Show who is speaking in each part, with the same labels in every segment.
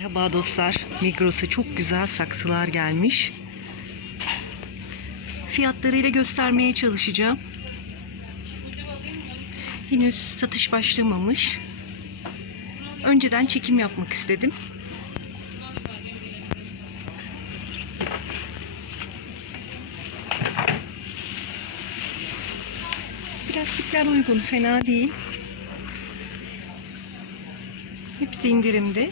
Speaker 1: Merhaba dostlar. Migros'a çok güzel saksılar gelmiş. Fiyatlarıyla göstermeye çalışacağım. Henüz satış başlamamış. Önceden çekim yapmak istedim. Plastikler uygun, fena değil. Hepsi indirimde.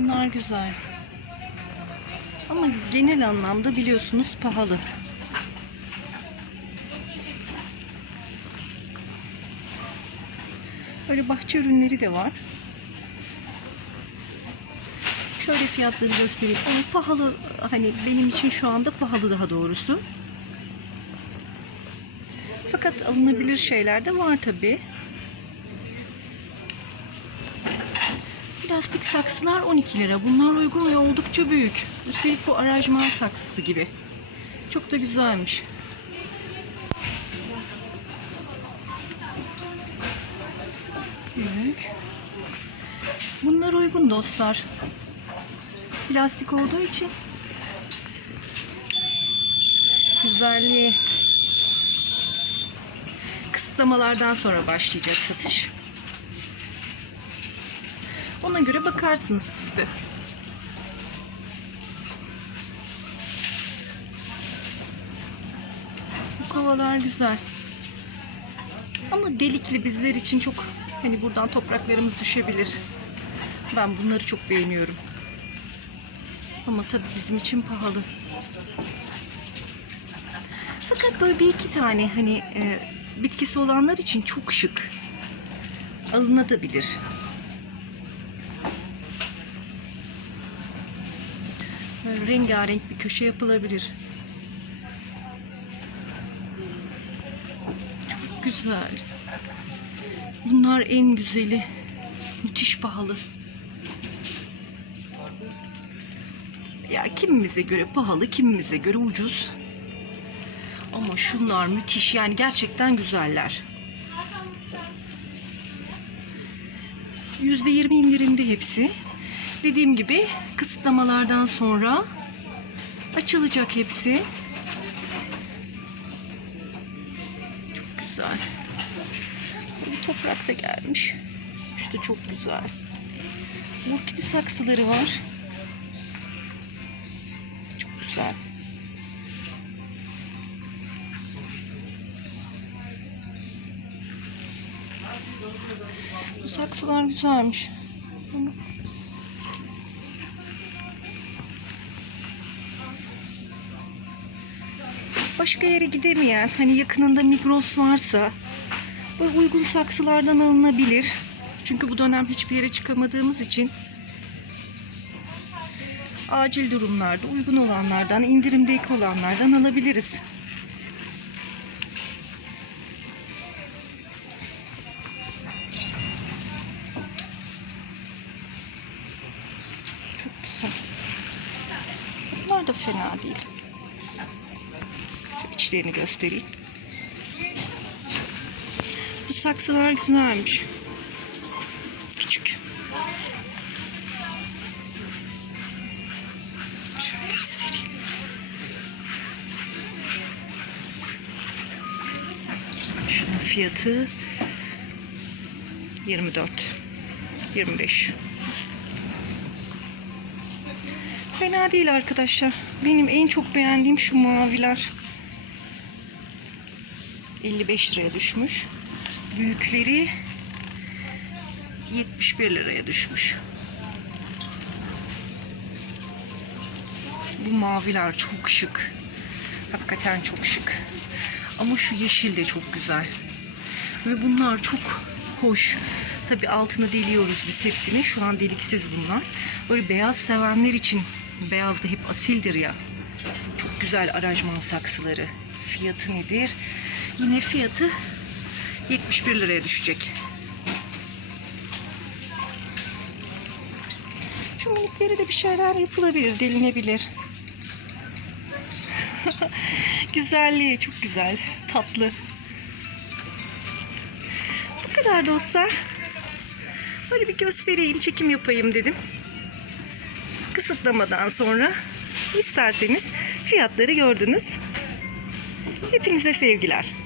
Speaker 1: Bunlar güzel. Ama genel anlamda biliyorsunuz pahalı. Böyle bahçe ürünleri de var. Şöyle fiyatları göstereyim. Ama pahalı hani benim için şu anda pahalı daha doğrusu. Fakat alınabilir şeyler de var tabi. Plastik saksılar 12 lira. Bunlar uygun ve oldukça büyük. Üstelik bu aranjman saksısı gibi. Çok da güzelmiş. Büyük. Bunlar uygun dostlar. Plastik olduğu için güzelliği kısıtlamalardan sonra başlayacak satış. Ona göre bakarsınız siz de. Bu kovalar güzel. Ama delikli bizler için çok hani buradan topraklarımız düşebilir. Ben bunları çok beğeniyorum. Ama tabii bizim için pahalı. Fakat böyle bir iki tane hani e, bitkisi olanlar için çok şık. Alınabilir. Böyle rengarenk bir köşe yapılabilir. Çok güzel. Bunlar en güzeli. Müthiş pahalı. Ya kimimize göre pahalı, kimimize göre ucuz. Ama şunlar müthiş yani gerçekten güzeller. %20 indirimde hepsi. Dediğim gibi kısıtlamalardan sonra açılacak hepsi. Çok güzel. Bir toprak da gelmiş. İşte çok güzel. Burkini saksıları var. Çok güzel. Bu saksılar güzelmiş. Ama başka yere gidemeyen, hani yakınında Migros varsa böyle uygun saksılardan alınabilir. Çünkü bu dönem hiçbir yere çıkamadığımız için acil durumlarda uygun olanlardan, indirimdeki olanlardan alabiliriz. Çok güzel. Bunlar da fena değil. İçlerini göstereyim. Bu saksılar güzelmiş. Küçük. Şöyle göstereyim. Şunun fiyatı 24 25 Fena değil arkadaşlar. Benim en çok beğendiğim şu maviler. 55 liraya düşmüş. Büyükleri 71 liraya düşmüş. Bu maviler çok şık. Hakikaten çok şık. Ama şu yeşil de çok güzel. Ve bunlar çok hoş. Tabi altını deliyoruz biz hepsini. Şu an deliksiz bunlar. Böyle beyaz sevenler için beyaz da hep asildir ya. Çok güzel aranjman saksıları. Fiyatı nedir? Yine fiyatı 71 liraya düşecek. Şu minikleri de bir şeyler yapılabilir, delinebilir. Güzelliği çok güzel, tatlı. Bu kadar dostlar. Böyle bir göstereyim, çekim yapayım dedim. Kısıtlamadan sonra isterseniz fiyatları gördünüz. Hepinize sevgiler.